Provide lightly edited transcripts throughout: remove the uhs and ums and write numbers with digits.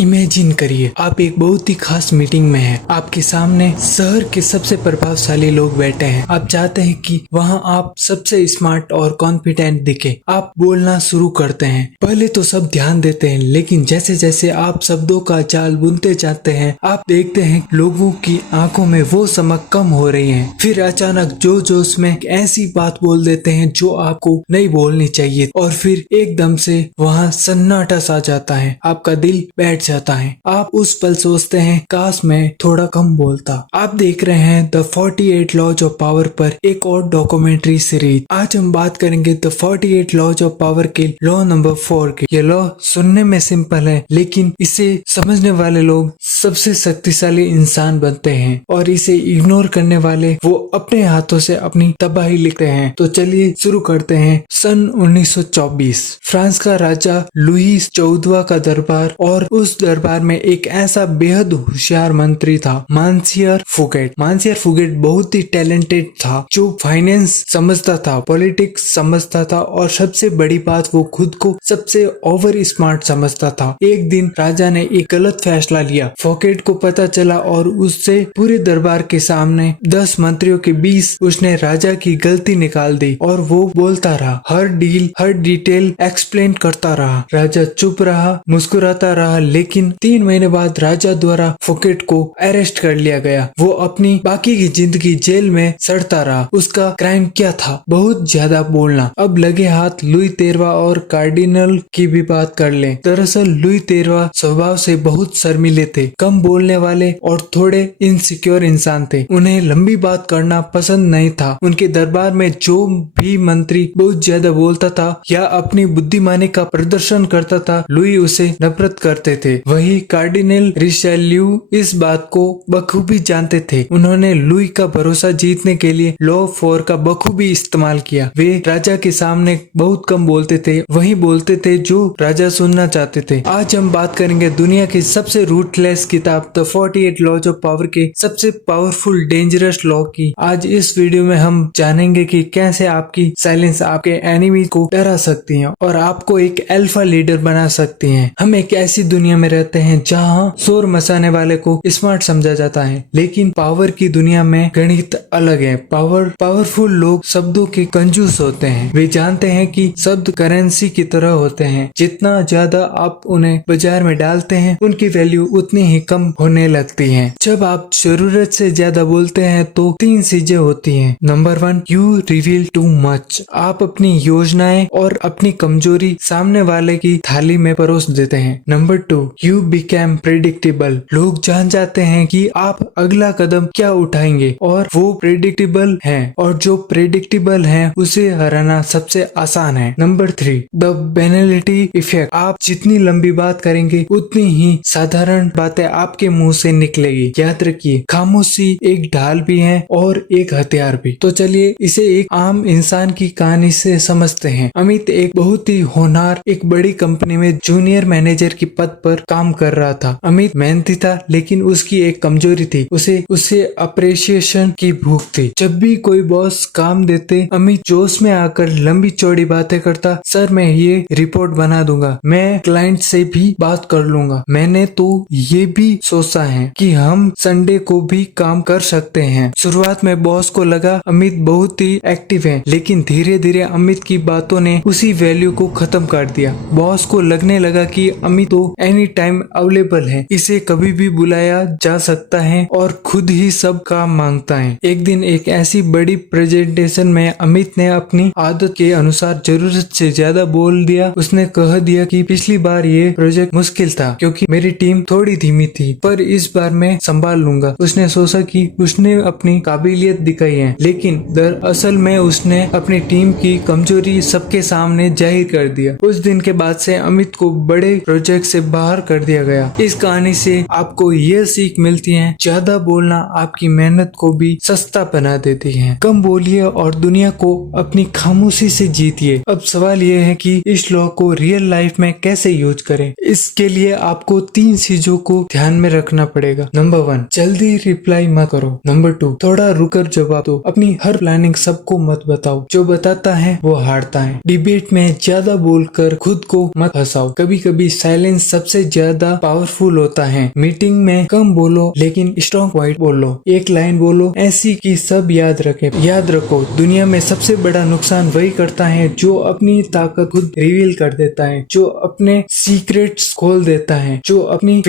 Imagine करिए आप एक बहुत ही खास मीटिंग में हैं। आपके सामने शहर के सबसे प्रभावशाली लोग बैठे हैं। आप चाहते हैं कि वहां आप सबसे स्मार्ट और कॉन्फिडेंट दिखे। आप बोलना शुरू करते हैं। पहले तो सब ध्यान देते हैं, लेकिन जैसे जैसे आप शब्दों का जाल बुनते जाते हैं, आप देखते हैं लोगों की आंखों में वो चमक कम हो रही है। फिर अचानक जोश में ऐसी बात बोल देते हैं जो आपको नहीं बोलनी चाहिए, और फिर एकदम से वहाँ सन्नाटा सा जाता है। आपका दिल बैठ जाता है। आप उस पल सोचते हैं काश मैं थोड़ा कम बोलता। आप देख रहे हैं द 48 लॉज ऑफ पावर पर एक और डॉक्यूमेंट्री सीरीज। आज हम बात करेंगे द 48 लॉज ऑफ पावर के लॉ नंबर 4 के। ये लॉ सुनने में सिंपल है, लेकिन इसे समझने वाले लोग सबसे शक्तिशाली इंसान बनते हैं, और इसे इग्नोर करने वाले वो अपने हाथों से अपनी तबाही लिखते हैं। तो चलिए शुरू करते हैं। सन 1924 फ्रांस का राजा लुई 14वां का दरबार, और उस दरबार में एक ऐसा बेहद होशियार मंत्री था, मानसियर फुगेट। मानसियर फुगेट बहुत ही टैलेंटेड था, जो फाइनेंस समझता था, पॉलिटिक्स समझता था, और सबसे बड़ी बात वो खुद को सबसे ओवर स्मार्ट समझता था। एक दिन राजा ने एक गलत फैसला लिया। फुगेट को पता चला, और उससे पूरे दरबार के सामने 10 मंत्रियों के बीच उसने राजा की गलती निकाल दी, और वो बोलता रहा, हर डील हर डिटेल एक्सप्लेन करता रहा। राजा चुप रहा, मुस्कुराता रहा, लेकिन 3 महीने बाद राजा द्वारा फुगेट को अरेस्ट कर लिया गया। वो अपनी बाकी की जिंदगी जेल में सड़ता रहा। उसका क्राइम क्या था? बहुत ज्यादा बोलना। अब लगे हाथ लुई 13वां और कार्डिनल की भी बात कर लें। दरअसल लुई 13वां स्वभाव से बहुत शर्मीले थे, कम बोलने वाले और थोड़े इनसिक्योर इंसान थे। उन्हें लंबी बात करना पसंद नहीं था। उनके दरबार में जो भी मंत्री बहुत ज्यादा बोलता था या अपनी बुद्धिमानी का प्रदर्शन करता था, लुई उसे नफरत करते थे। वही कार्डिनल रिशेल्यू इस बात को बखूबी जानते थे। उन्होंने लुई का भरोसा जीतने के लिए लॉ 4 का बखूबी इस्तेमाल किया। वे राजा के सामने बहुत कम बोलते थे, वही बोलते थे जो राजा सुनना चाहते थे। आज हम बात करेंगे दुनिया की सबसे रूटलेस किताब द 48 लॉज ऑफ पावर के सबसे पावरफुल डेंजरस लॉ की। आज इस वीडियो में हम जानेंगे कि कैसे आपकी साइलेंस आपके एनिमी को डरा सकती है और आपको एक अल्फा लीडर बना सकती है। हम एक ऐसी दुनिया में रहते हैं जहां शोर मचाने वाले को स्मार्ट समझा जाता है, लेकिन पावर की दुनिया में गणित अलग है। पावरफुल लोग शब्दों के कंजूस होते हैं। वे जानते हैं कि शब्द करेंसी की तरह होते हैं। जितना ज्यादा आप उन्हें बाजार में डालते हैं, उनकी वैल्यू उतनी ही कम होने लगती है। जब आप जरूरत से ज्यादा बोलते हैं तो 3 चीजें होती हैं। Number 1, you reveal too much. आप अपनी योजनाएं और अपनी कमजोरी सामने वाले की थाली में परोस देते हैं। Number 2, you become predictable. लोग जान जाते हैं कि आप अगला कदम क्या उठाएंगे, और वो प्रेडिक्टेबल है, और जो प्रेडिक्टेबल है उसे हराना सबसे आसान है। Number 3, the banality effect. आप जितनी लंबी बात करेंगे उतनी ही साधारण बातें आपके मुंह से निकलेगी। याद रखिए, खामोशी एक ढाल भी है और एक हथियार भी। तो चलिए इसे एक आम इंसान की कहानी से समझते हैं। अमित एक बहुत ही होनहार एक बड़ी कंपनी में जूनियर मैनेजर की पद पर काम कर रहा था। अमित मेहनती था, लेकिन उसकी एक कमजोरी थी, उसे अप्रिसिएशन की भूख थी। जब भी कोई बॉस काम देते, अमित जोश में आकर लंबी चौड़ी बातें करता। सर, मैं ये रिपोर्ट बना दूंगा, मैं क्लाइंट से भी बात कर लूंगा, मैंने तो ये भी सोचा है कि हम संडे को भी काम कर सकते हैं। शुरुआत में बॉस को लगा अमित बहुत ही एक्टिव है, लेकिन धीरे धीरे अमित की बातों ने उसी वैल्यू को खत्म कर दिया। बॉस को लगने लगा कि अमित तो एनी टाइम अवेलेबल है, इसे कभी भी बुलाया जा सकता है और खुद ही सब काम मांगता है। एक दिन एक ऐसी बड़ी प्रेजेंटेशन में अमित ने अपनी आदत के अनुसार जरूरत से ज्यादा बोल दिया। उसने कह दिया कि पिछली बार ये प्रोजेक्ट मुश्किल था क्योंकि मेरी टीम थोड़ी धीमी थी, पर इस बार मैं संभाल लूंगा। उसने सोचा कि उसने अपनी काबिलियत दिखाई है, लेकिन दरअसल में उसने अपनी टीम की कमजोरी सबके सामने जाहिर कर दिया। उस दिन के बाद से अमित को बड़े प्रोजेक्ट से बाहर कर दिया गया। इस कहानी से आपको यह सीख मिलती है, ज्यादा बोलना आपकी मेहनत को भी सस्ता बना देती है। कम बोलिए और दुनिया को अपनी खामोशी से जीतिए। अब सवाल यह है कि इस लॉ को रियल लाइफ में कैसे यूज करें। इसके लिए आपको 3 चीजों को ध्यान में रखना पड़ेगा। नंबर 1, जल्दी रिप्लाई मत करो। नंबर 2, थोड़ा रुकर जवाब दो। अपनी हर प्लानिंग सबको मत बताओ, जो बताता है वो हारता है। डिबेट में ज्यादा बोलकर खुद को मत फंसाओ। कभी कभी साइलेंस सबसे ज्यादा पावरफुल होता है। मीटिंग में कम बोलो लेकिन स्ट्रॉन्ग पॉइंट बोलो। एक लाइन बोलो ऐसी कि सब याद रखे। याद रखो, दुनिया में सबसे बड़ा नुकसान वही करता है जो अपनी ताकत खुद रिवील कर देता है, जो अपने सीक्रेट्स खोल देता है, जो अपनी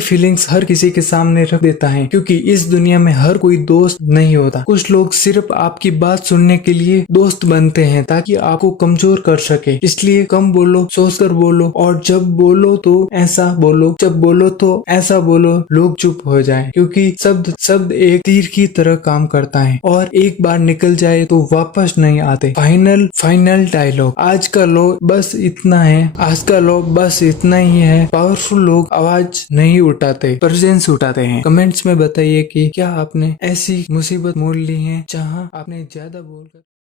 फीलिंग्स हर किसी के सामने रख देता है। क्योंकि इस दुनिया में हर कोई दोस्त नहीं होता। कुछ लोग सिर्फ आपकी बात सुनने के लिए दोस्त बनते हैं ताकि आपको कमजोर कर सके। इसलिए कम बोलो, सोचकर बोलो, और जब बोलो तो ऐसा बोलो, लोग चुप हो जाएं। क्योंकि शब्द एक तीर की तरह काम करता है और एक बार निकल जाए तो वापस नहीं आते। फाइनल डायलॉग, आज का लोग बस इतना ही है। पावरफुल लोग आवाज नहीं उठाते, प्रेजेंस उठाते हैं। कमेंट्स में बताइए कि क्या आपने ऐसी मुसीबत मोल ली है जहां आपने ज्यादा बोलकर